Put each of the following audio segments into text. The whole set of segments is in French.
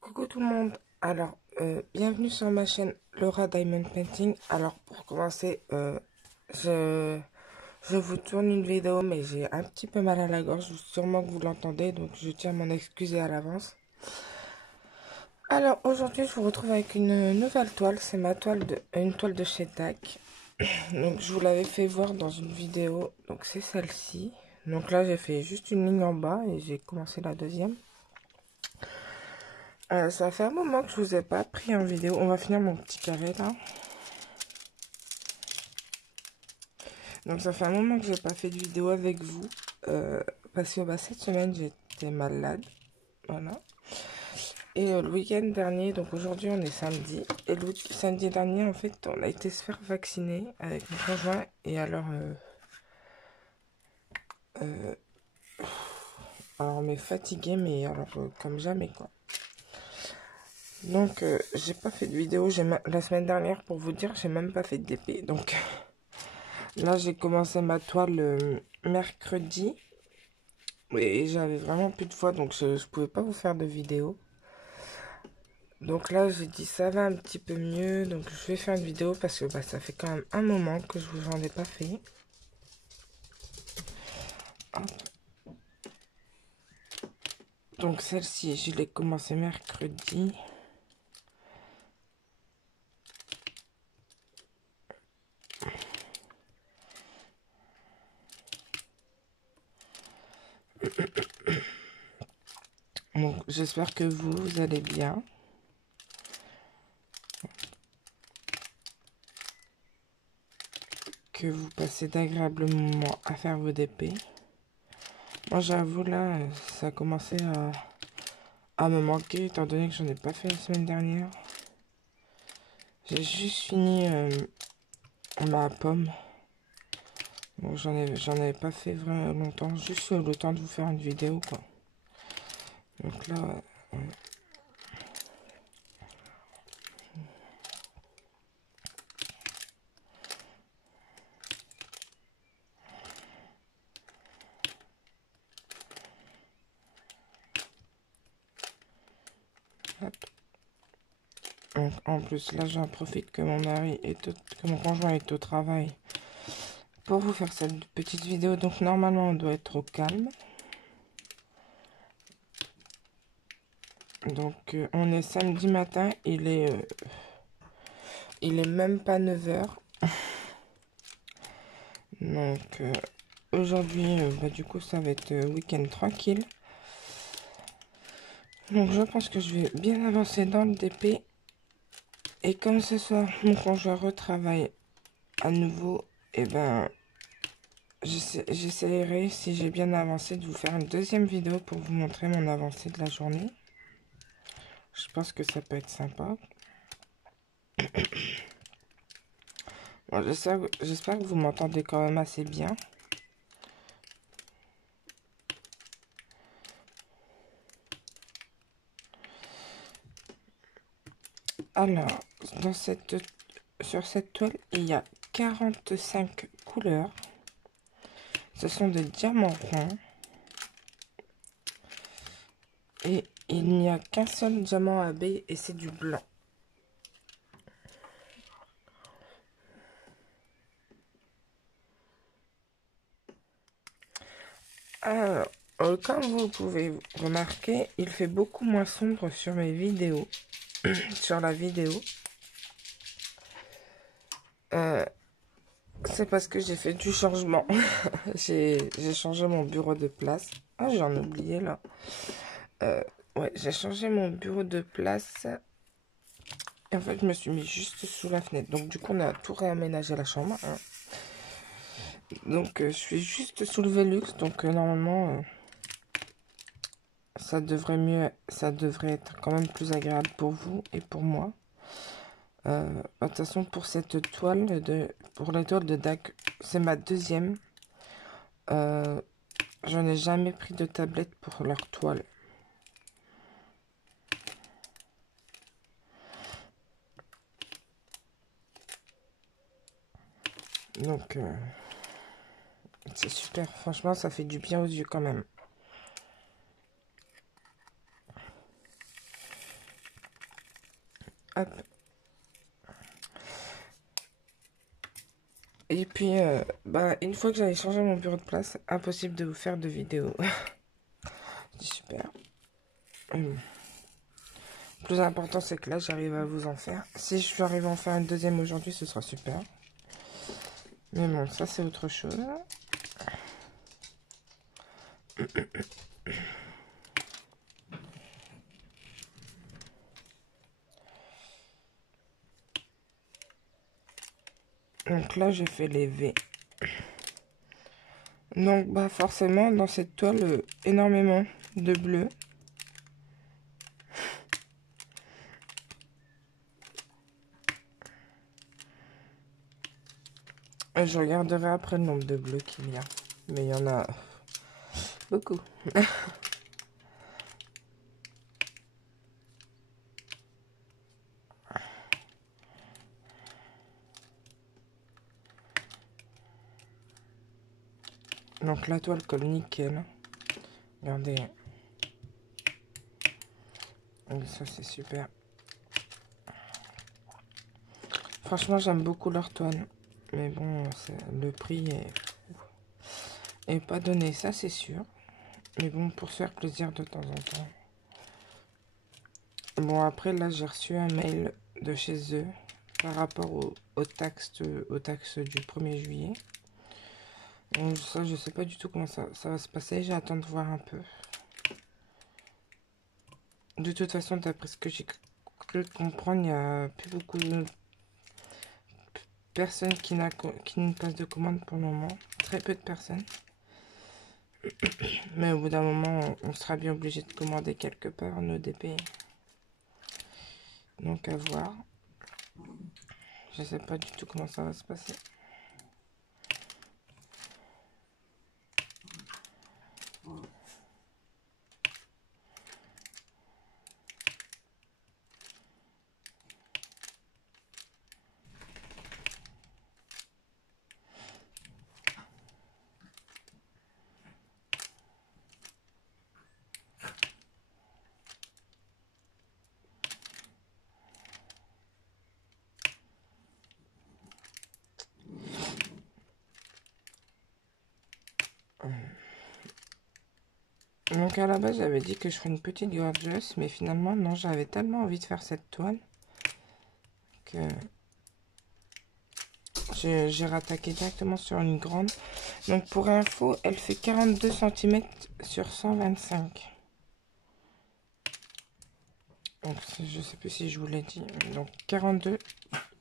Coucou tout le monde, alors bienvenue sur ma chaîne Laura Diamond Painting. Alors pour commencer, je vous tourne une vidéo mais j'ai un petit peu mal à la gorge, sûrement que vous l'entendez, donc je tiens à m'en excuser à l'avance. Alors aujourd'hui je vous retrouve avec une nouvelle toile, c'est ma une toile de chez TAC. Donc je vous l'avais fait voir dans une vidéo, donc c'est celle-ci. Donc là j'ai fait juste une ligne en bas et j'ai commencé la deuxième. Ça fait un moment que je vous ai pas pris en vidéo. On va finir mon petit carré là. Donc ça fait un moment que j'ai pas fait de vidéo avec vous. Parce que cette semaine j'étais malade. Voilà. Et le week-end dernier, donc aujourd'hui on est samedi. Et le samedi dernier en fait on a été se faire vacciner avec mon conjoint. Et alors on est fatigué mais alors comme jamais quoi. Donc j'ai pas fait de vidéo la semaine dernière pour vous dire, j'ai même pas fait de DP. Donc là j'ai commencé ma toile mercredi et j'avais vraiment plus de voix, donc je pouvais pas vous faire de vidéo. Donc là j'ai dit ça va un petit peu mieux, donc je vais faire une vidéo parce que ça fait quand même un moment que je vous en ai pas fait. Hop. Donc celle-ci je l'ai commencé mercredi. Donc j'espère que vous allez bien. Que vous passez d'agréables moments à faire vos DP. Moi j'avoue là, ça a commencé à me manquer étant donné que j'en ai pas fait la semaine dernière. J'ai juste fini ma pomme. Bon, j'en avais pas fait vraiment longtemps, juste le temps de vous faire une vidéo quoi. Donc là, hop. Donc, en plus là j'en profite que mon conjoint est au travail pour vous faire cette petite vidéo. Donc normalement on doit être au calme. Donc on est samedi matin, il est même pas 9 h. Donc aujourd'hui du coup ça va être week-end tranquille. Donc je pense que je vais bien avancer dans le DP. Et comme ce soir mon conjoint retravaille à nouveau, et j'essaierai, si j'ai bien avancé, de vous faire une deuxième vidéo pour vous montrer mon avancée de la journée. Je pense que ça peut être sympa. Bon, j'espère que vous m'entendez quand même assez bien. Alors, sur cette toile, il y a 45 couleurs. Ce sont des diamants ronds. Et il n'y a qu'un seul diamant à baie et c'est du blanc. Alors, comme vous pouvez remarquer, il fait beaucoup moins sombre sur mes vidéos. Sur la vidéo. C'est parce que j'ai fait du changement. J'ai changé mon bureau de place. Ah, j'en ai oublié là. Ouais, j'ai changé mon bureau de place. Et en fait, je me suis mis juste sous la fenêtre. Donc, du coup, on a tout réaménagé la chambre. Hein. Donc, je suis juste sous le Velux. Donc, normalement, ça devrait être quand même plus agréable pour vous et pour moi. De toute façon, pour cette toile, pour la toile de DAC, c'est ma deuxième. Je n'ai jamais pris de tablette pour leur toile. Donc, c'est super. Franchement, ça fait du bien aux yeux quand même. Hop. Et puis, une fois que j'avais changé mon bureau de place, impossible de vous faire de vidéo. C'est super. Le plus important, c'est que là, j'arrive à vous en faire. Si je suis arrivé à en faire une deuxième aujourd'hui, ce sera super. Mais bon, ça, c'est autre chose. Donc là, j'ai fait les V. Donc, forcément, dans cette toile, énormément de bleu. Je regarderai après le nombre de bleus qu'il y a. Mais il y en a beaucoup. Donc la toile colle nickel. Regardez. Donc ça c'est super. Franchement j'aime beaucoup leur toile. Mais bon, le prix est pas donné, ça c'est sûr. Mais bon, pour se faire plaisir de temps en temps. Bon après là j'ai reçu un mail de chez eux par rapport aux taxes du 1er juillet. Donc ça je sais pas du tout comment ça va se passer, j'attends de voir un peu. De toute façon, d'après ce que j'ai cru comprendre, il n'y a plus beaucoup de personnes qui ne passent de commande pour le moment. Très peu de personnes. Mais au bout d'un moment, on sera bien obligé de commander quelque part nos DP. Donc à voir. Je sais pas du tout comment ça va se passer. Donc à la base, j'avais dit que je ferais une petite gorgeous, mais finalement, non, j'avais tellement envie de faire cette toile que j'ai rattaqué directement sur une grande. Donc pour info, elle fait 42 cm sur 125. Donc je sais plus si je vous l'ai dit. Donc 42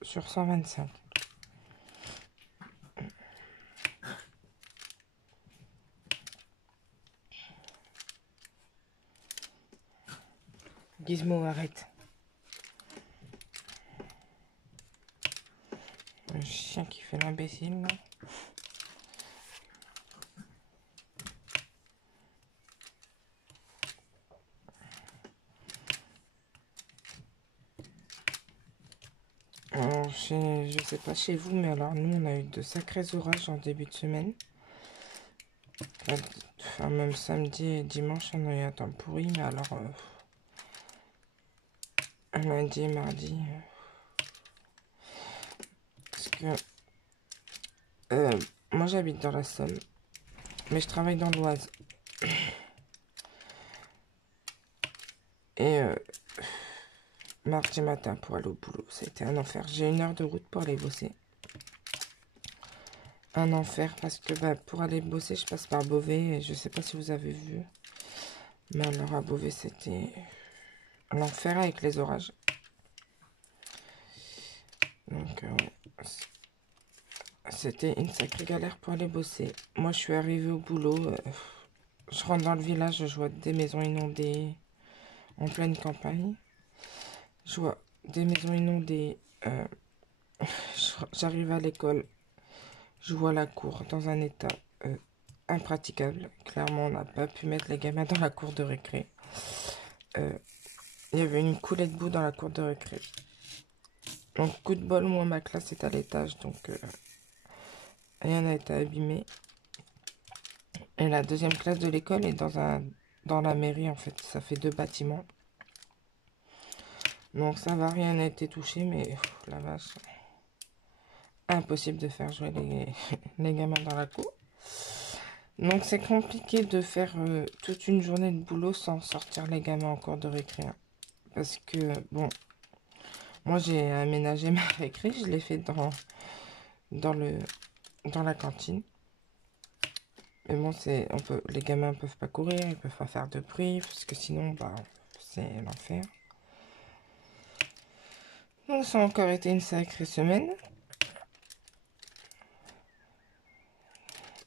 sur 125. Gizmo, arrête. Le chien qui fait l'imbécile là. Alors, je sais pas chez vous, mais alors nous on a eu de sacrés orages en début de semaine. Enfin, même samedi et dimanche on a eu un temps pourri, mais alors lundi et mardi. Parce que moi j'habite dans la Somme, mais je travaille dans l'Oise. Et mardi matin pour aller au boulot, c'était un enfer. J'ai 1 heure de route pour aller bosser. Un enfer parce que pour aller bosser, je passe par Beauvais. Et je sais pas si vous avez vu. Mais alors à Beauvais, c'était l'enfer avec les orages. Donc, c'était une sacrée galère pour aller bosser. Moi, je suis arrivée au boulot. Je rentre dans le village, je vois des maisons inondées en pleine campagne. Je vois des maisons inondées. J'arrive à l'école. Je vois la cour dans un état impraticable. Clairement, on n'a pas pu mettre les gamins dans la cour de récré. Il y avait une coulée de boue dans la cour de récré. Donc, coup de bol, moi, ma classe est à l'étage. Donc, rien n'a été abîmé. Et la deuxième classe de l'école est dans la mairie, en fait. Ça fait 2 bâtiments. Donc ça va, rien n'a été touché, mais pff, la vache. Impossible de faire jouer les gamins dans la cour. Donc c'est compliqué de faire toute une journée de boulot sans sortir les gamins en cours de récré. Hein. Parce que, bon, moi j'ai aménagé ma récré, je l'ai fait dans la cantine. Mais bon, les gamins peuvent pas courir, ils peuvent pas faire de bruit, parce que sinon, bah, c'est l'enfer. Donc ça a encore été une sacrée semaine.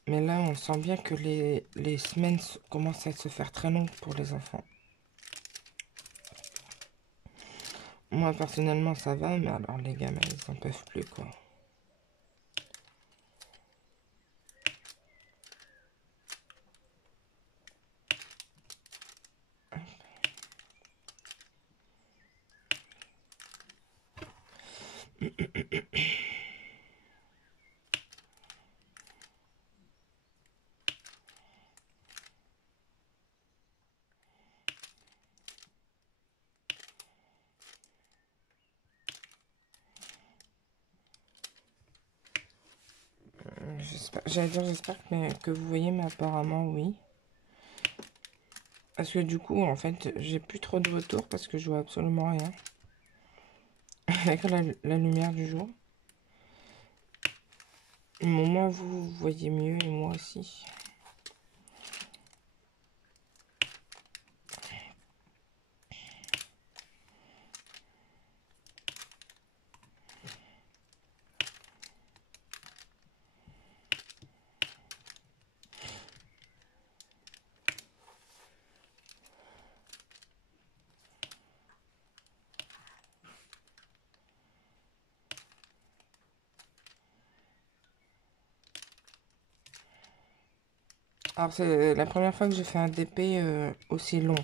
Mais là, on sent bien que les semaines commencent à se faire très longues pour les enfants. Moi, personnellement, ça va, mais alors les gamins, ils en peuvent plus, quoi. J'espère que vous voyez, mais apparemment, oui. Parce que du coup, en fait, j'ai plus trop de retour parce que je vois absolument rien. Avec la lumière du jour. Au moment où vous voyez mieux et moi aussi. Alors, c'est la première fois que j'ai fait un DP aussi long.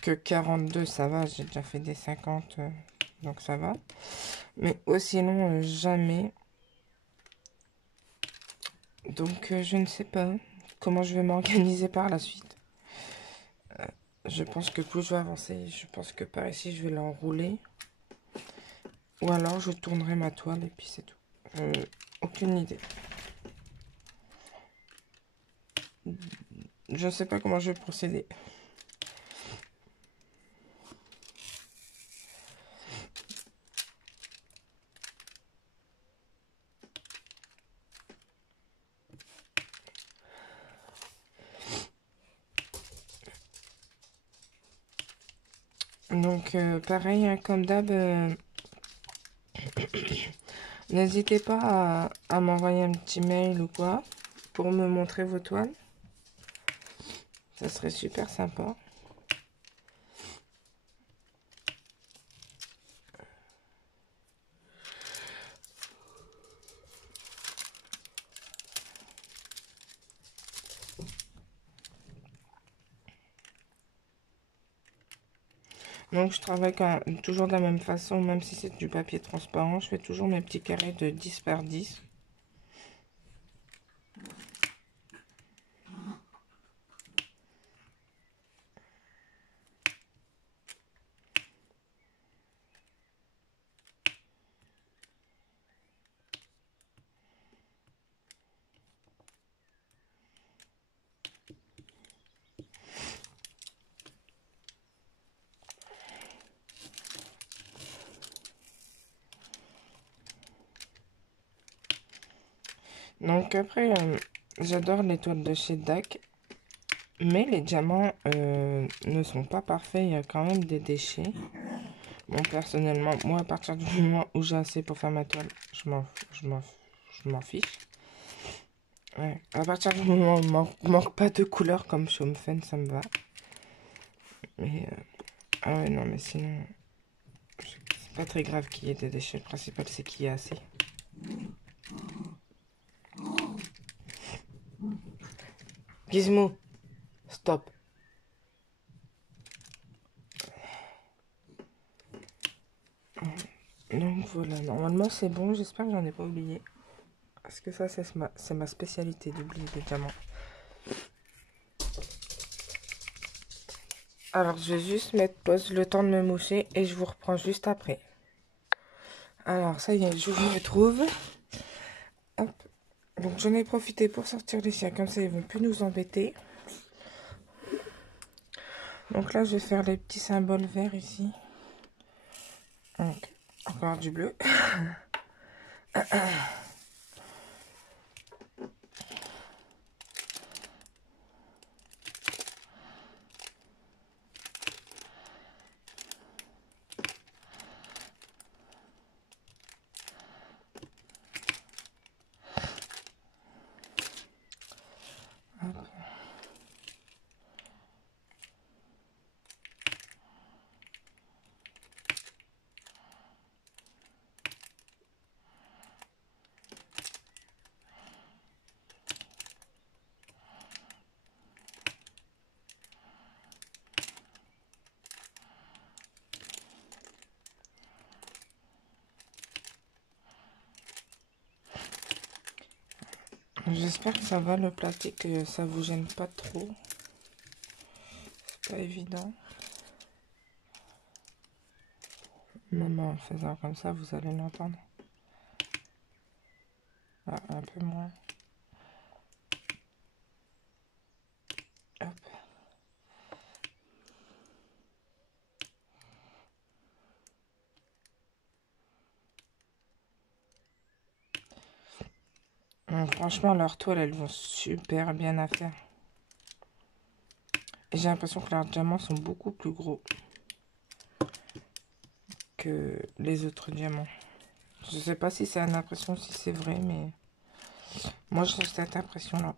Que 42, ça va, j'ai déjà fait des 50, donc ça va. Mais aussi long, jamais. Donc, je ne sais pas comment je vais m'organiser par la suite. Je pense que plus je vais avancer, je pense que par ici, je vais l'enrouler. Ou alors, je tournerai ma toile et puis c'est tout. Aucune idée. Je ne sais pas comment je vais procéder. Donc, pareil, hein, comme d'hab, n'hésitez pas à m'envoyer un petit mail ou quoi pour me montrer vos toiles. Ça serait super sympa. Donc je travaille toujours de la même façon, même si c'est du papier transparent. Je fais toujours mes petits carrés de 10 par 10. Donc après, j'adore les toiles de chez DAC. Mais les diamants ne sont pas parfaits. Il y a quand même des déchets. Bon, personnellement, moi, à partir du moment où j'ai assez pour faire ma toile, je m'en fiche. Ouais. À partir du moment où il manque pas de couleur comme Chaumefen, ça me va. Mais, ah ouais, non, mais sinon, c'est pas très grave qu'il y ait des déchets. Le principal, c'est qu'il y ait assez. Gizmo, stop. Donc voilà, normalement c'est bon, j'espère que j'en ai pas oublié. Parce que ça, c'est ma spécialité d'oublier des diamants. Alors, je vais juste mettre pause le temps de me moucher et je vous reprends juste après. Alors, ça y est, je me trouve. Hop. Donc, j'en ai profité pour sortir les chiens, comme ça, ils vont plus nous embêter. Donc là, je vais faire les petits symboles verts ici. Donc, encore du bleu. J'espère que ça va le plastique, que ça vous gêne pas trop. C'est pas évident. Même en faisant comme ça, vous allez l'entendre. Ah, un peu moins. Hop. Franchement, leurs toiles, elles vont super bien à faire. Et j'ai l'impression que leurs diamants sont beaucoup plus gros que les autres diamants. Je sais pas si c'est une impression, si c'est vrai, mais moi, j'ai cette impression-là.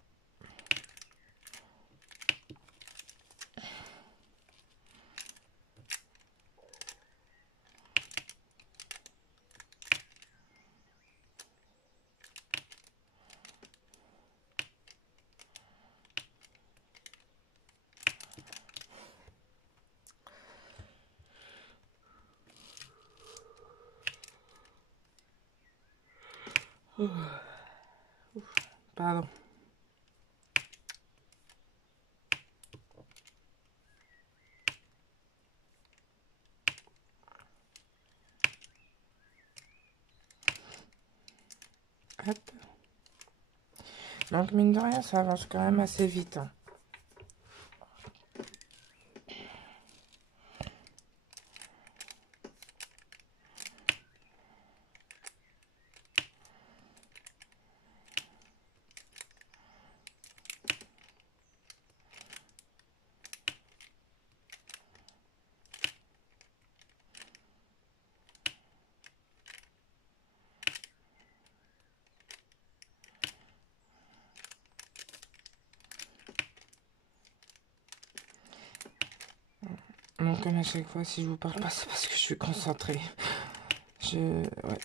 Pardon. Hop. Donc, mine de rien, ça avance quand même assez vite. Hein. Donc, comme à chaque fois, si je vous parle pas, c'est parce que je suis concentrée. Ouais.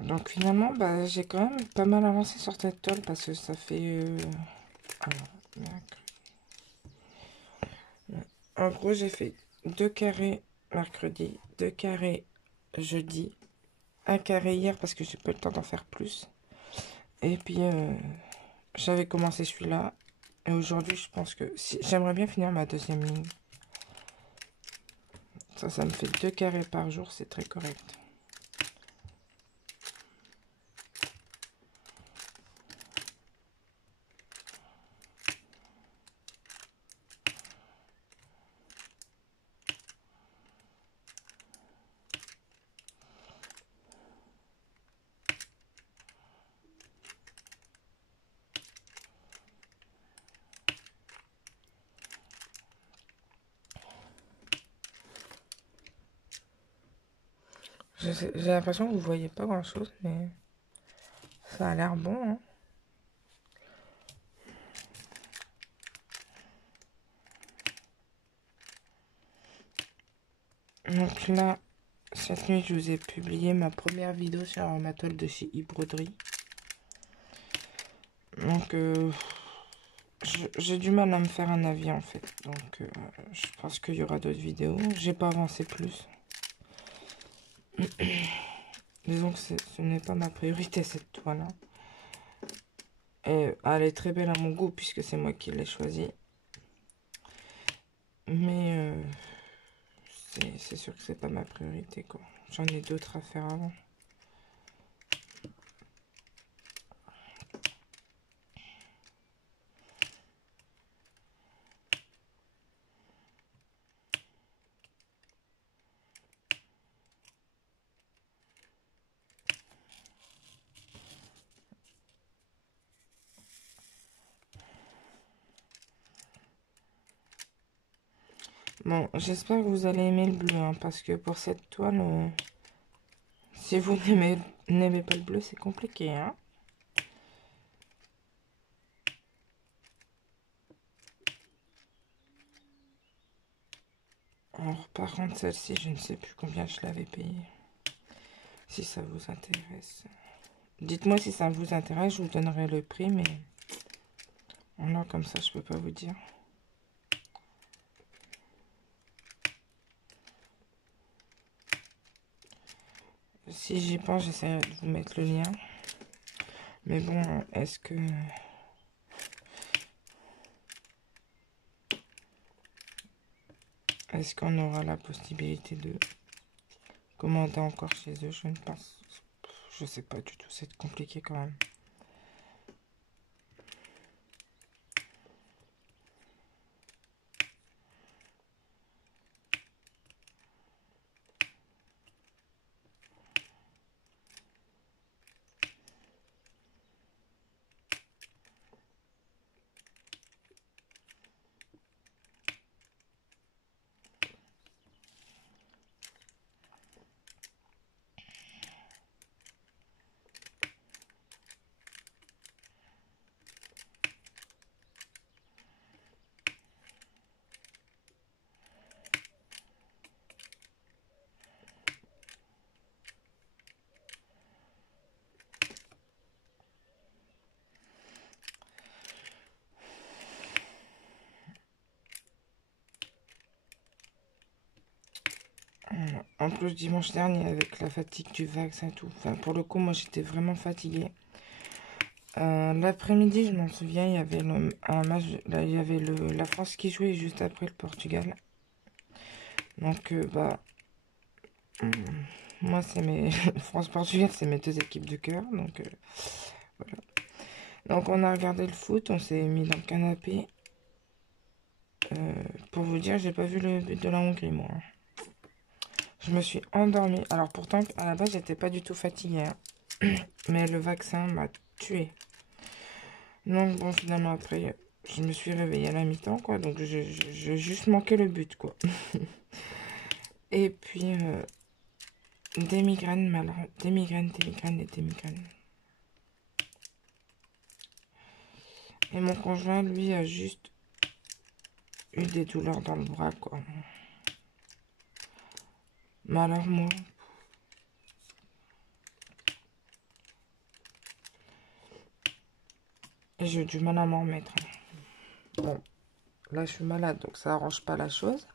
Donc, finalement, bah, j'ai quand même pas mal avancé sur cette toile parce que ça fait... Alors, en gros, j'ai fait 2 carrés mercredi, 2 carrés jeudi, un carré hier parce que j'ai pas le temps d'en faire plus. Et puis, j'avais commencé celui-là. Et aujourd'hui, je pense que si, j'aimerais bien finir ma deuxième ligne. Ça me fait 2 carrés par jour, c'est très correct. J'ai l'impression que vous voyez pas grand-chose, mais ça a l'air bon, hein. Donc là, cette nuit, je vous ai publié ma première vidéo sur ma toile de chez eBroderie. Donc, j'ai du mal à me faire un avis en fait. Donc, je pense qu'il y aura d'autres vidéos. J'ai pas avancé plus. Disons que ce n'est pas ma priorité cette toile-là. Et elle est très belle à mon goût puisque c'est moi qui l'ai choisie. Mais c'est sûr que c'est pas ma priorité, quoi. J'en ai d'autres à faire avant. Bon, j'espère que vous allez aimer le bleu, hein, parce que pour cette toile, si vous n'aimez pas le bleu, c'est compliqué, hein. Alors, par contre, celle-ci, je ne sais plus combien je l'avais payée. Si ça vous intéresse. Dites-moi si ça vous intéresse, je vous donnerai le prix, mais... Là, comme ça, je peux pas vous dire. Si j'y pense, j'essaierai de vous mettre le lien. Mais bon, est-ce que... Est-ce qu'on aura la possibilité de commander encore chez eux? Je ne pense... Je sais pas du tout, c'est compliqué quand même. En plus, dimanche dernier, avec la fatigue du vaccin et tout. Enfin, pour le coup, moi, j'étais vraiment fatiguée. L'après-midi, je m'en souviens, il y avait un match, là, il y avait la France qui jouait juste après le Portugal. Donc, hum, moi, c'est mes France-Portugal, c'est mes deux équipes de cœur. Donc, voilà. Donc, on a regardé le foot, on s'est mis dans le canapé. Pour vous dire, j'ai pas vu le but de la Hongrie, moi. Je me suis endormie. Alors, pourtant, à la base, j'étais pas du tout fatiguée, hein. Mais le vaccin m'a tuée. Donc bon, finalement après, je me suis réveillée à la mi-temps, quoi. Donc j'ai juste manqué le but, quoi. Et puis, des migraines, malheur, des migraines, des migraines et des migraines. Et mon conjoint, lui, a juste eu des douleurs dans le bras, quoi. Mais alors moi, j'ai eu du mal à m'en remettre, hein. Bon, là je suis malade, donc ça arrange pas la chose.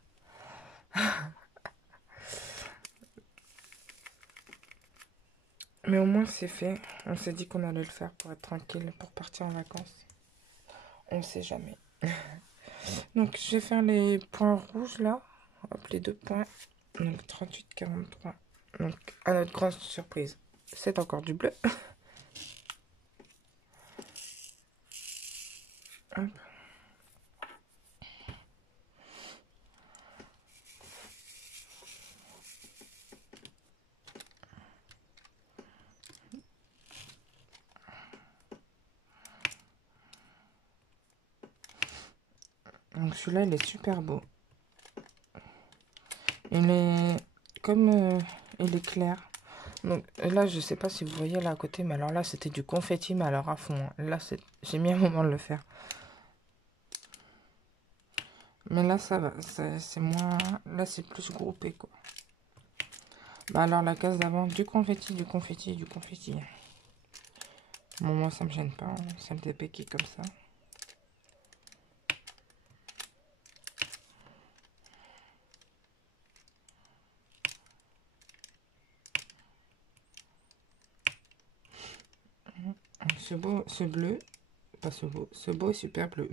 Mais au moins c'est fait. On s'est dit qu'on allait le faire pour être tranquille, pour partir en vacances. On ne sait jamais. Donc je vais faire les points rouges là. Hop, les deux points. Donc 38,43. Donc à notre grande surprise, c'est encore du bleu. Hop. Donc celui-là, il est super beau. Il est comme il est clair. Donc là, je sais pas si vous voyez là à côté, mais alors là, c'était du confetti, mais alors à fond, hein. Là, j'ai mis un moment de le faire. Mais là, ça va. C'est moins... Là, c'est plus groupé, quoi. Bah alors, la case d'avant, du confetti, du confetti, du confetti. Bon, moi, ça me gêne pas, hein. Ça me dépéquille comme ça. Ce bleu, Pas ce beau. Ce beau est super bleu.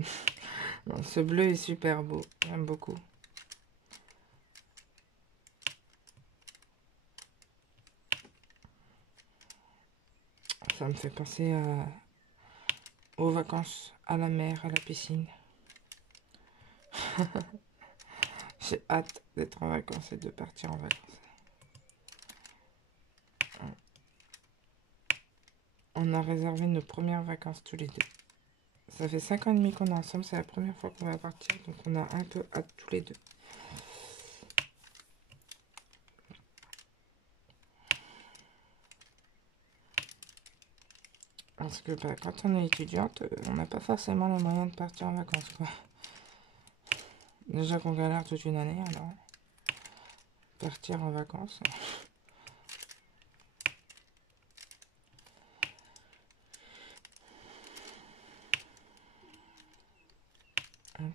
Non, ce bleu est super beau. J'aime beaucoup. Ça me fait penser aux vacances, à la mer, à la piscine. J'ai hâte d'être en vacances et de partir en vacances. On a réservé nos premières vacances tous les deux. Ça fait 5 ans et demi qu'on est ensemble, c'est la première fois qu'on va partir, donc on a un peu hâte tous les deux. Parce que bah, quand on est étudiante, on n'a pas forcément les moyens de partir en vacances, quoi. Déjà qu'on galère toute une année, alors partir en vacances. Hop.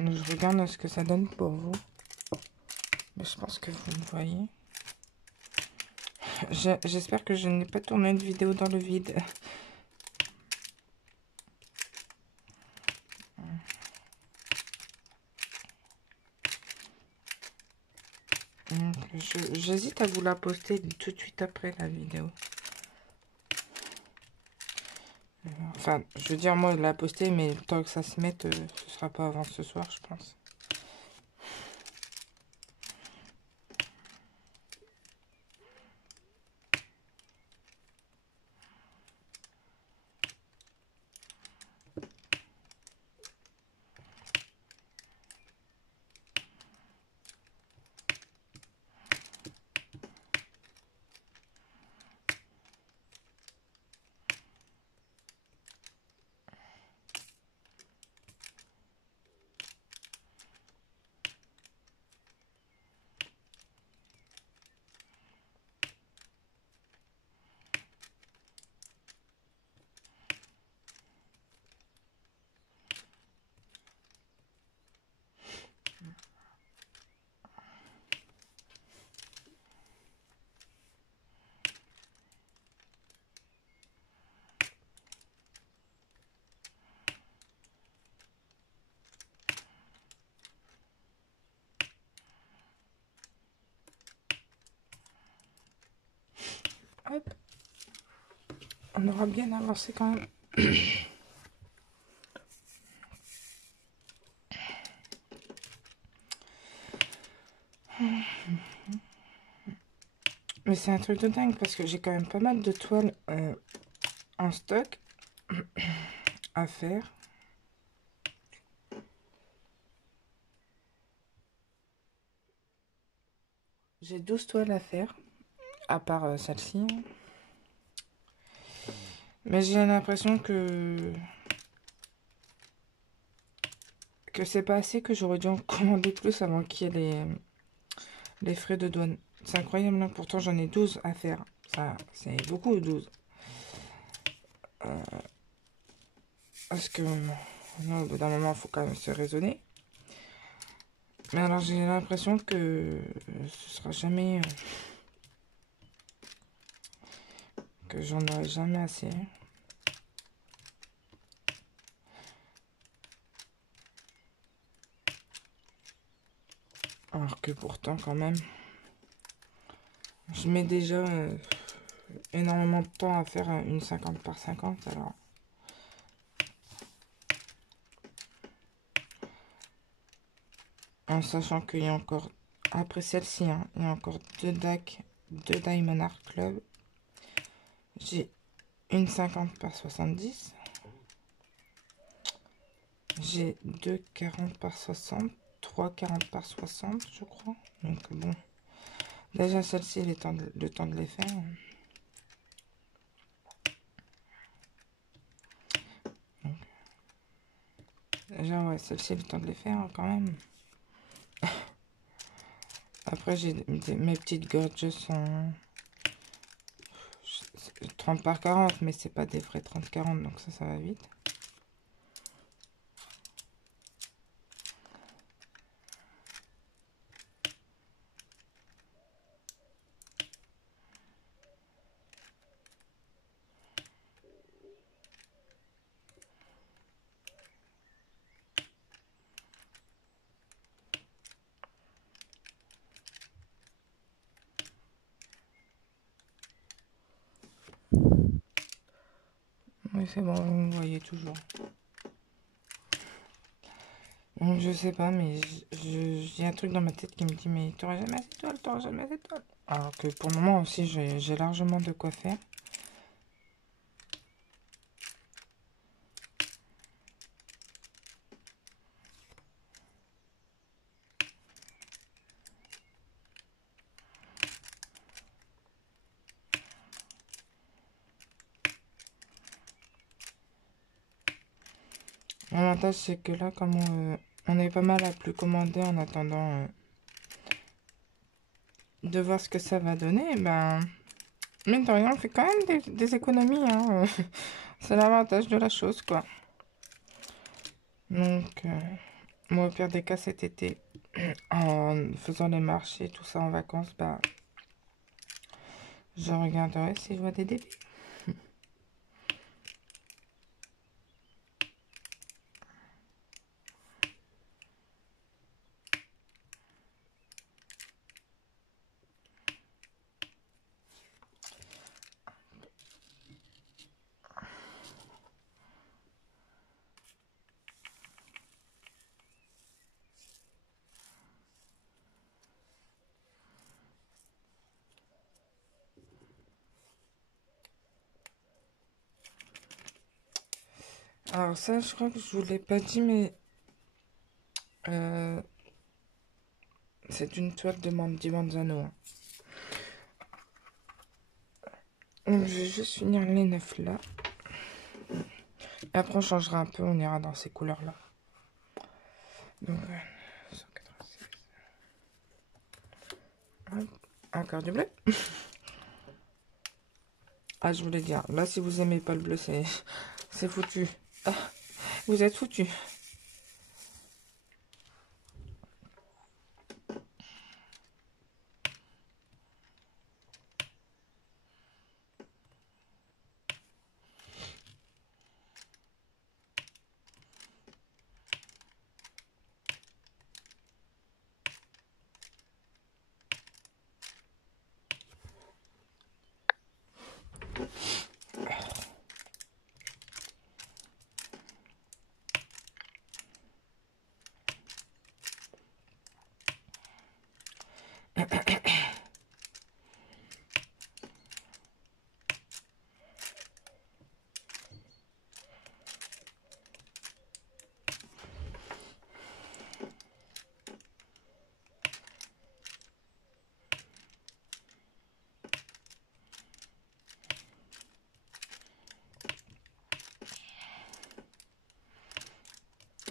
Je regarde ce que ça donne pour vous. Mais je pense que vous me voyez. J'espère que je n'ai pas tourné une vidéo dans le vide. J'hésite à vous la poster tout de suite après la vidéo. Enfin, je veux dire, moi, la poster, mais le temps que ça se mette, ce sera pas avant ce soir, je pense. Hop. On aura bien avancé quand même. Mais c'est un truc de dingue parce que j'ai quand même pas mal de toiles en stock à faire. J'ai 12 toiles à faire, à part celle-ci. Mais j'ai l'impression que c'est pas assez, que j'aurais dû en commander plus avant qu'il y ait les frais de douane. C'est incroyable, là. Pourtant j'en ai 12 à faire. Ça, c'est beaucoup, 12. Parce que, non, au bout d'un moment, il faut quand même se raisonner. Mais alors j'ai l'impression que ce sera jamais que j'en aurai jamais assez. Alors que pourtant, quand même, je mets déjà énormément de temps à faire une 50 par 50. Alors, en sachant qu'il y a encore, après celle-ci, hein, il y a encore deux DAC, deux Diamond Art Club. J'ai une 50 par 70. J'ai deux 40 par 60. 3 40 par 60, je crois. Donc bon. Déjà, celle-ci, le temps de les faire. Donc, déjà, ouais, celle-ci, le temps de les faire, hein, quand même. Après, j'ai mes petites gorgeous en 30 par 40, mais c'est pas des vrais 30-40, donc ça va vite. Oui, c'est bon, vous me voyez toujours. Donc, je sais pas, mais j'ai un truc dans ma tête qui me dit, mais t'auras jamais assez d'étoiles, t'auras jamais assez d'étoiles. Alors que pour le moment aussi, j'ai largement de quoi faire. L'avantage, c'est que là, comme on est pas mal à plus commander en attendant de voir ce que ça va donner, ben, mine de rien, on fait quand même des économies, hein. C'est l'avantage de la chose, quoi. Donc, moi, au pire des cas, cet été, en faisant les marchés, tout ça en vacances, bah, je regarderai si je vois des débits. Alors ça, je crois que je vous l'ai pas dit, mais c'est une toile de Mandy Manzano, hein. Donc je vais juste finir les 9 là. Et après on changera un peu, on ira dans ces couleurs là. Donc 186. Hop, encore du bleu. Ah, je voulais dire, là si vous aimez pas le bleu, c'est foutu. Ah, vous êtes foutu.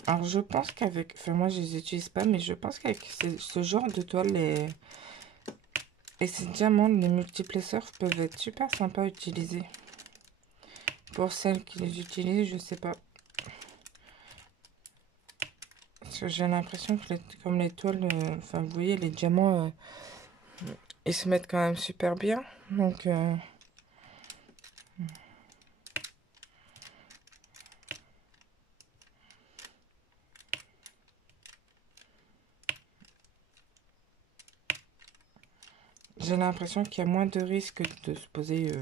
Alors je pense qu'avec, enfin moi je les utilise pas, mais je pense qu'avec ce genre de toile et ces diamants, les multiples surf peuvent être super sympas à utiliser. Pour celles qui les utilisent, je sais pas. Parce que j'ai l'impression que comme les toiles, enfin vous voyez les diamants, ils se mettent quand même super bien. Donc j'ai l'impression qu'il y a moins de risques de se poser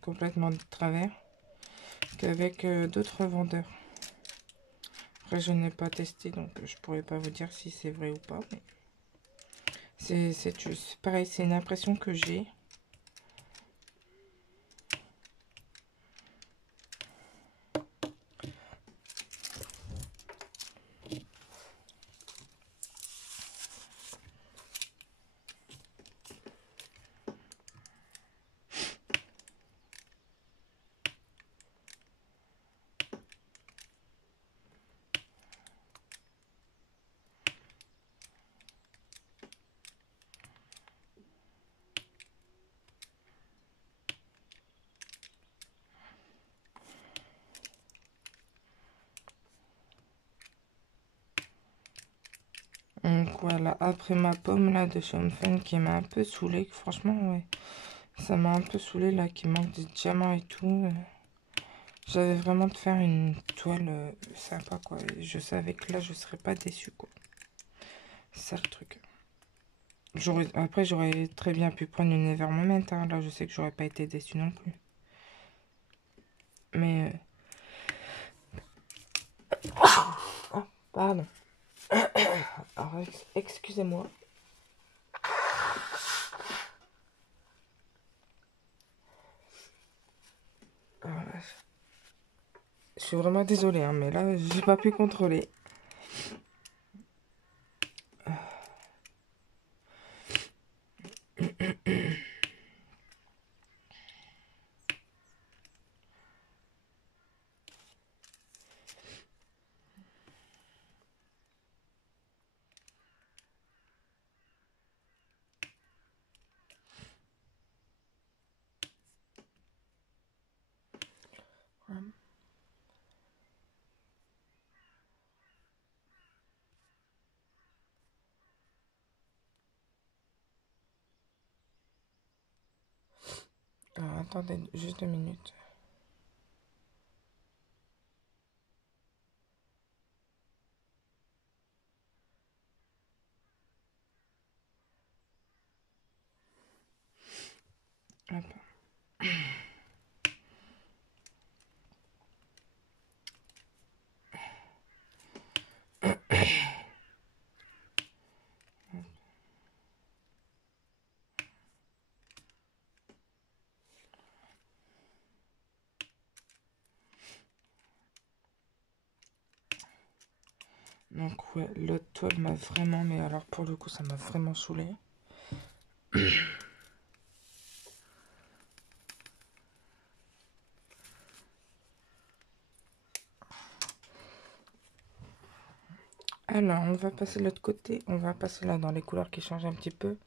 complètement de travers qu'avec d'autres vendeurs. Après, je n'ai pas testé, donc je pourrais pas vous dire si c'est vrai ou pas. Mais c'est juste pareil, c'est une impression que j'ai. Donc voilà, après ma pomme là de chez Home qui m'a un peu saoulée, franchement ouais, ça m'a un peu saoulée là, qui manque des diamants et tout. J'avais vraiment de faire une toile sympa quoi, et je savais que là je serais pas déçue quoi. C'est ça le truc. Après j'aurais très bien pu prendre une Never Moment, hein. Là je sais que j'aurais pas été déçue non plus. Mais... Oh, pardon. Alors, excusez-moi. Voilà. Je suis vraiment désolée, hein, mais là, j'ai pas pu contrôler. Alors, attendez juste 2 minutes. Hop. Donc ouais, l'autre toile m'a vraiment, mais alors pour le coup, ça m'a vraiment saoulé. Alors, on va passer de l'autre côté. On va passer là dans les couleurs qui changent un petit peu.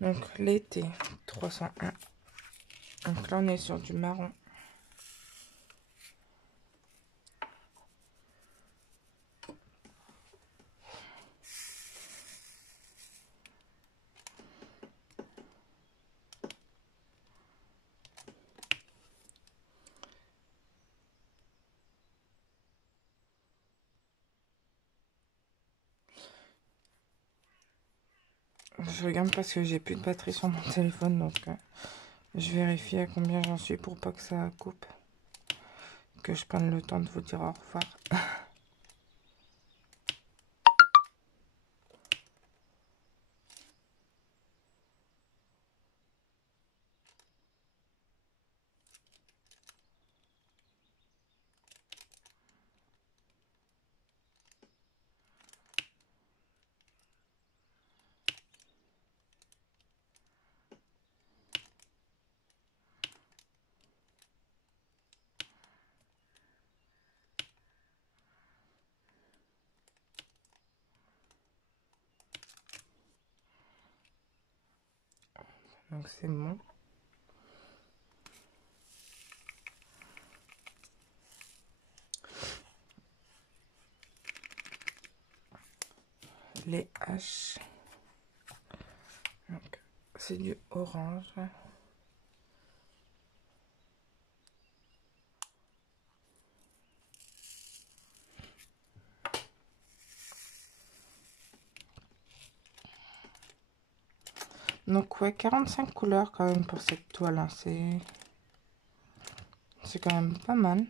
Donc, l'été 301. Donc là, on est sur du marron. Je regarde parce que j'ai plus de batterie sur mon téléphone, donc je vérifie à combien j'en suis pour pas que ça coupe. Que je prenne le temps de vous dire au revoir. Donc c'est bon. Les haches. Donc c'est du orange. Donc ouais, 45 couleurs quand même pour cette toile, hein. C'est quand même pas mal.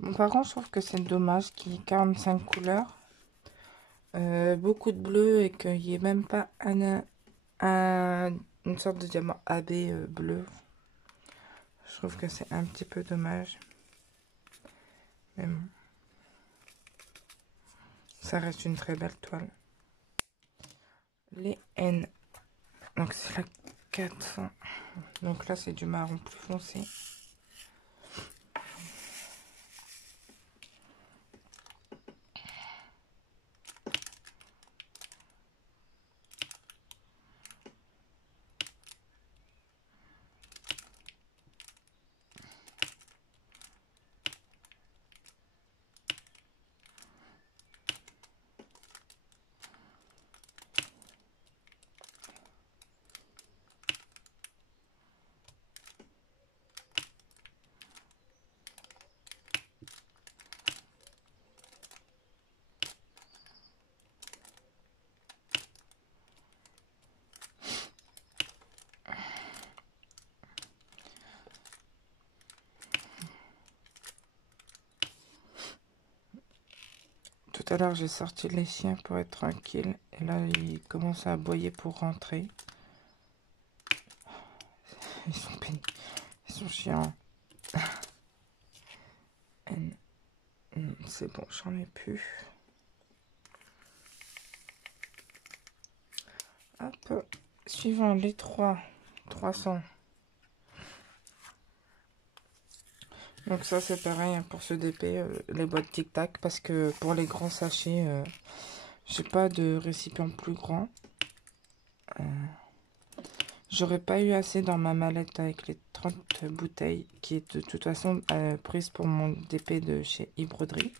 Bon, par contre, je trouve que c'est dommage qu'il y ait 45 couleurs. Beaucoup de bleu et qu'il n'y ait même pas une sorte de diamant AB bleu. Je trouve que c'est un petit peu dommage. Mais bon, ça reste une très belle toile. Les N. Donc c'est la 400. Donc là c'est du marron plus foncé. Tout à l'heure j'ai sorti les chiens pour être tranquille. Et là ils commencent à aboyer pour rentrer. Ils sont pénibles. Ils sont chiants. N. C'est bon, j'en ai plus. Hop. Suivant les 300. Donc ça c'est pareil hein, pour ce DP, les boîtes Tic Tac, parce que pour les grands sachets, j'ai pas de récipient plus grand. J'aurais pas eu assez dans ma mallette avec les 30 bouteilles, qui est de toute façon prise pour mon DP de chez e-broderie.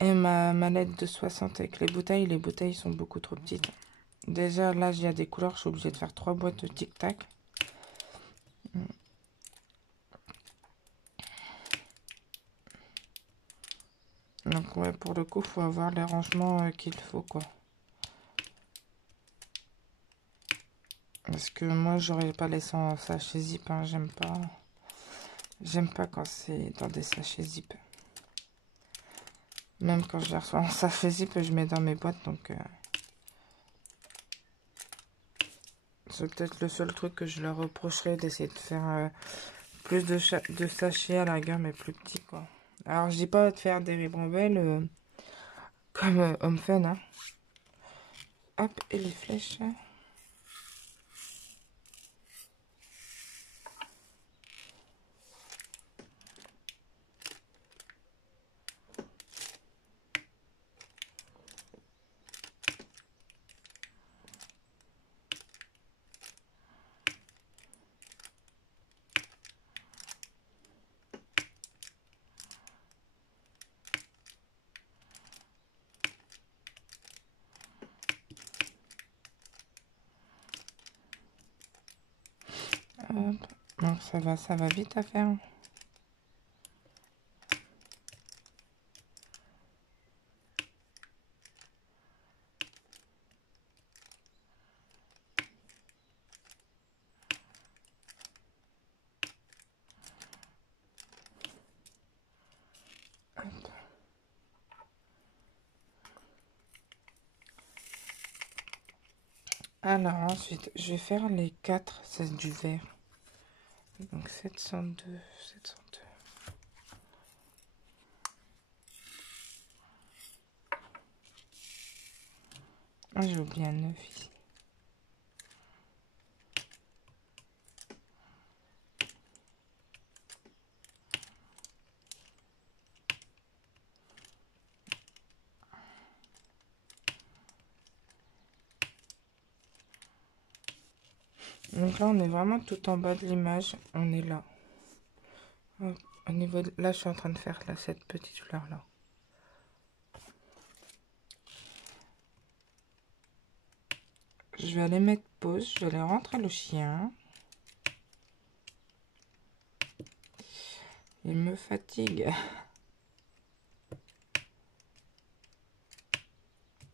Et ma mallette de 60 avec les bouteilles sont beaucoup trop petites. Déjà là il y a des couleurs, je suis obligée de faire 3 boîtes de Tic Tac. Donc ouais, pour le coup, faut avoir les rangements qu'il faut, quoi. Parce que moi, j'aurais pas laissé en sachet zip, hein, j'aime pas. J'aime pas quand c'est dans des sachets zip. Même quand je les reçois en sachet zip, je mets dans mes boîtes, donc... c'est peut-être le seul truc que je leur reprocherais, d'essayer de faire plus de sachets à la rigueur, mais plus petits, quoi. Alors, je dis pas de faire des ribambelles comme Homme Fun, hein. Hop, et les flèches. Hop. Donc, ça va vite à faire. Alors ensuite, je vais faire les 4, c'est du vert. Donc 702, 702. Ah, j'ai oublié un 9 ici. Donc là, on est vraiment tout en bas de l'image. On est là. Hop, au niveau de... Là, je suis en train de faire là, cette petite fleur-là. Je vais aller mettre pause. Je vais aller rentrer le chien. Il me fatigue.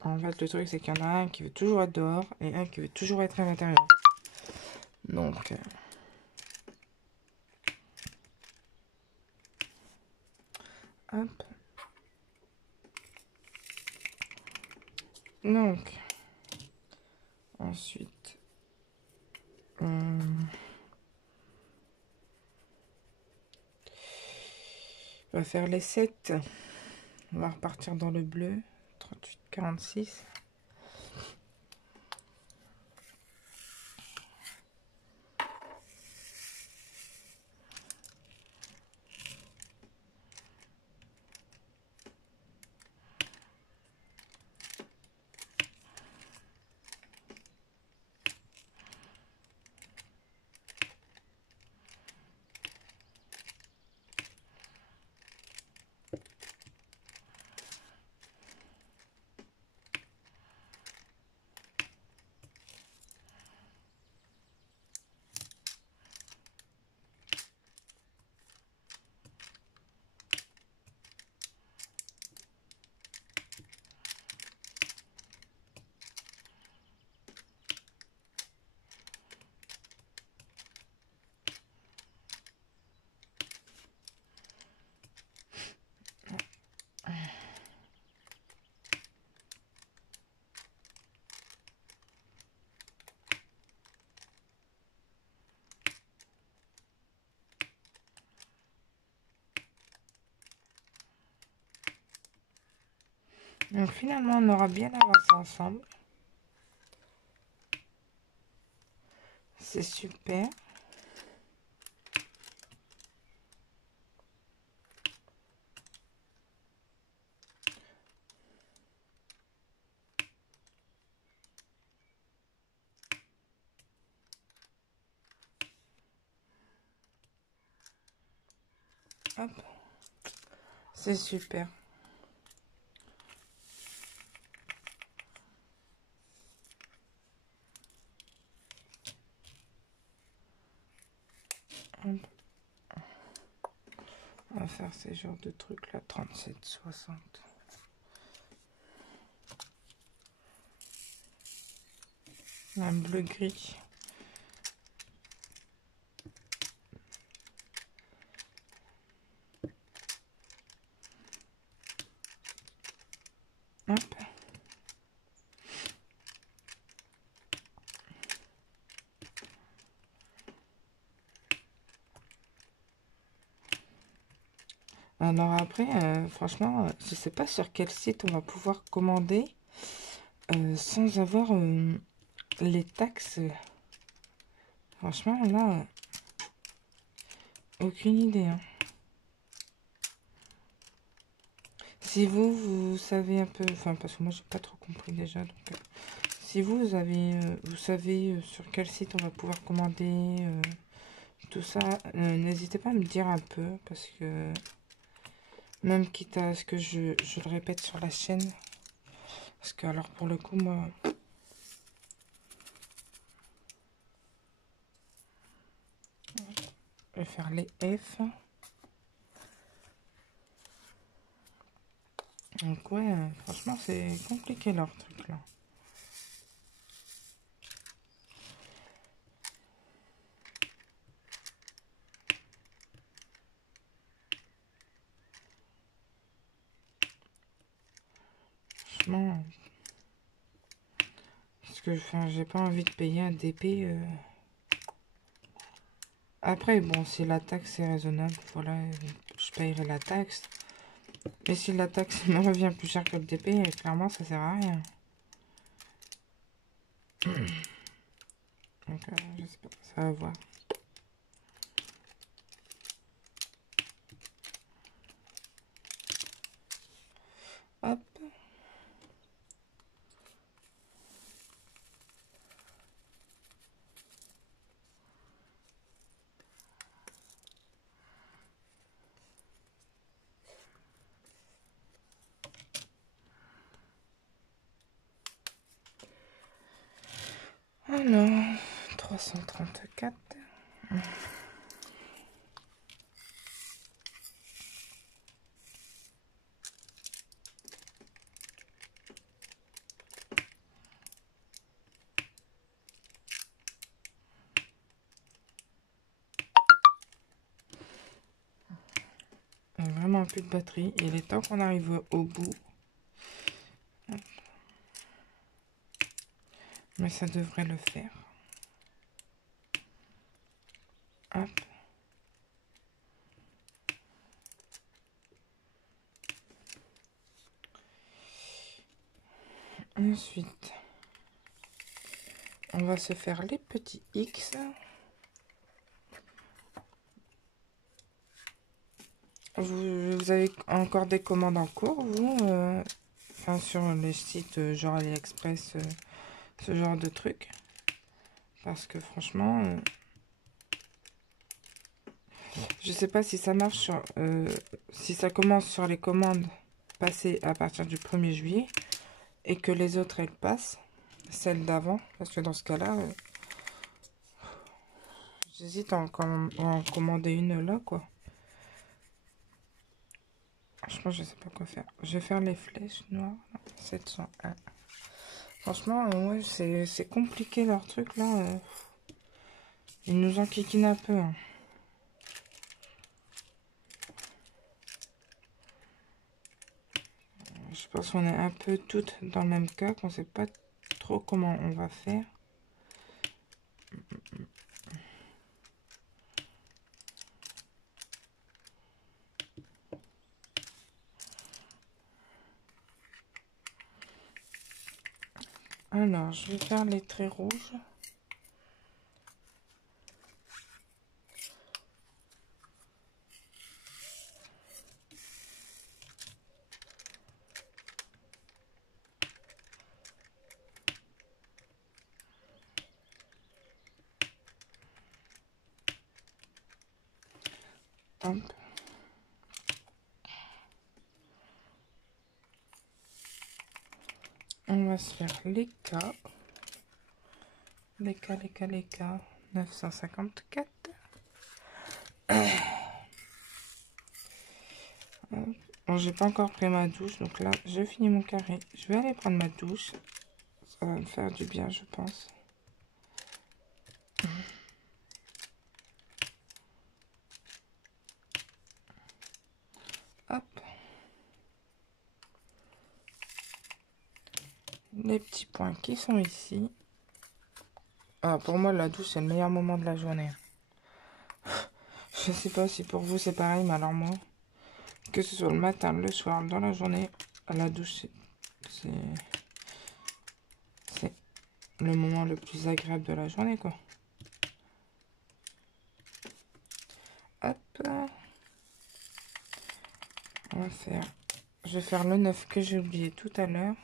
En fait, le truc, c'est qu'il y en a un qui veut toujours être dehors et un qui veut toujours être à l'intérieur. Donc... hop. Donc... ensuite... on va faire les 7. On va repartir dans le bleu. 38, 46. Donc finalement, on aura bien avancé ensemble. C'est super. Hop. C'est super. Hop. On va faire ces genres de trucs là. 37, 60. Un bleu gris. Hop. Alors après, franchement, je sais pas sur quel site on va pouvoir commander sans avoir les taxes. Franchement, là, aucune idée. Hein. Si vous, vous savez un peu, enfin parce que moi j'ai pas trop compris déjà. Donc, si vous, vous savez sur quel site on va pouvoir commander tout ça, n'hésitez pas à me dire un peu parce que même quitte à ce que je le répète sur la chaîne. Parce que alors pour le coup, moi... je vais faire les F. Donc ouais, franchement c'est compliqué leur truc là. Franchement... parce que j'ai pas envie de payer un DP... Après, bon, si la taxe est raisonnable, voilà, je payerai la taxe. Mais si la taxe me revient plus cher que le DP, clairement, ça sert à rien. Donc, je sais pas, ça va voir. Hop. 334. Vraiment plus de batterie. Il est temps qu'on arrive au bout. Mais ça devrait le faire. Hop. Ensuite, on va se faire les petits X. Vous avez encore des commandes en cours, vous enfin, sur les sites genre AliExpress, ce genre de trucs? Parce que franchement, je sais pas si ça marche sur, si ça commence sur les commandes passées à partir du 1er juillet et que les autres elles passent, celles d'avant, parce que dans ce cas-là, j'hésite à en commander une là, quoi. Franchement, je sais pas quoi faire. Je vais faire les flèches noires. 701. Franchement, ouais, c'est compliqué leur truc là. Ils nous enquiquinent un peu. Hein. Je pense qu'on est un peu toutes dans le même cas, qu'on sait pas trop comment on va faire. Alors, je vais faire les traits rouges. Hop. On va se faire les K. Les K. 954. Bon, j'ai pas encore pris ma douche, donc là, je finis mon carré. Je vais aller prendre ma douche. Ça va me faire du bien, je pense. Hop. Les petits points qui sont ici. Ah, pour moi, la douche, c'est le meilleur moment de la journée. Je sais pas si pour vous, c'est pareil, mais alors moi, que ce soit le matin, le soir, dans la journée, la douche, c'est le moment le plus agréable de la journée, quoi. Hop. On va faire... Je vais faire le 9 que j'ai oublié tout à l'heure.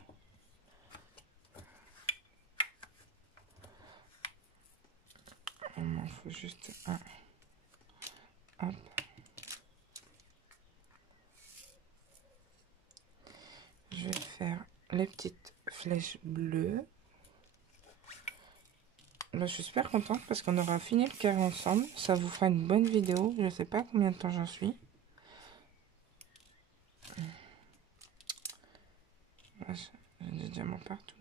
Il m'en faut juste un. Hop. Je vais faire les petites flèches bleues. Là, je suis super contente parce qu'on aura fini le carré ensemble. Ça vous fera une bonne vidéo. Je ne sais pas combien de temps j'en suis. J'ai des diamants partout.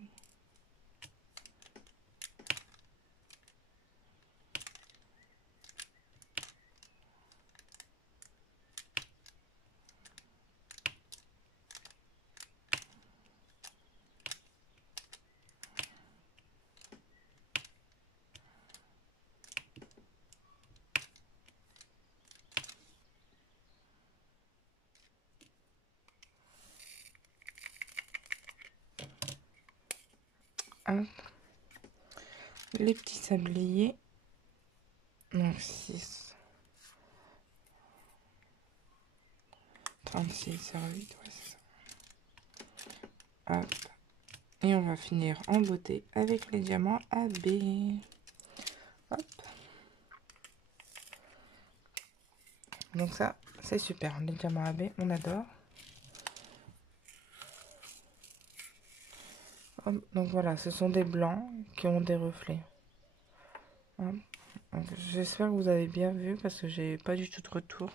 Hop. Les petits sabliers. Donc 6. 36, 08, ouais, c'est ça. Hop. Et on va finir en beauté avec les diamants AB. Hop. Donc ça, c'est super. Les diamants AB, on adore. Hop. Donc voilà, ce sont des blancs qui ont des reflets. Hein. J'espère que vous avez bien vu parce que j'ai pas du tout de retour.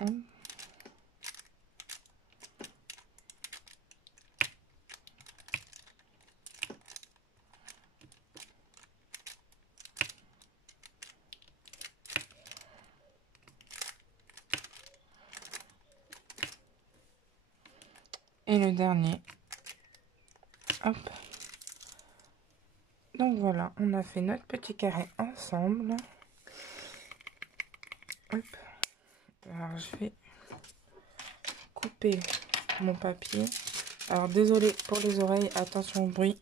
Hein. Et le dernier. Hop. Donc voilà, on a fait notre petit carré ensemble. Hop. Alors je vais couper mon papier. Alors désolé pour les oreilles, attention au bruit.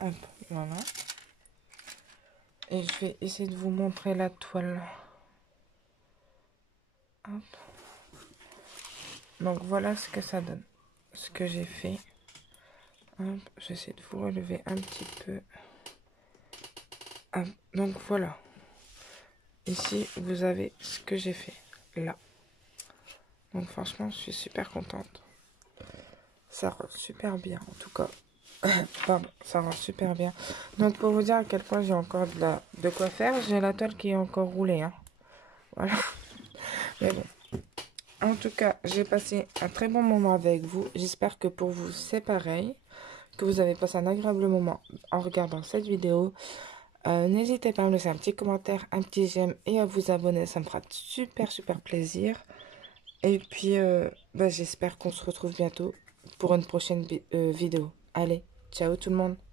Hop, voilà. Et je vais essayer de vous montrer la toile. Hop. Donc voilà ce que ça donne. Ce que j'ai fait. Hop, j'essaie de vous relever un petit peu. Hop, donc voilà. Ici, vous avez ce que j'ai fait. Là. Donc franchement, je suis super contente. Ça rend super bien, en tout cas. Pardon, ça rend super bien. Donc pour vous dire à quel point j'ai encore de quoi faire, j'ai la toile qui est encore roulée. Hein. Voilà. Mais bon. En tout cas, j'ai passé un très bon moment avec vous. J'espère que pour vous, c'est pareil. Que vous avez passé un agréable moment en regardant cette vidéo. N'hésitez pas à me laisser un petit commentaire, un petit j'aime et à vous abonner. Ça me fera super plaisir. Et puis, j'espère qu'on se retrouve bientôt pour une prochaine vidéo. Allez, ciao tout le monde!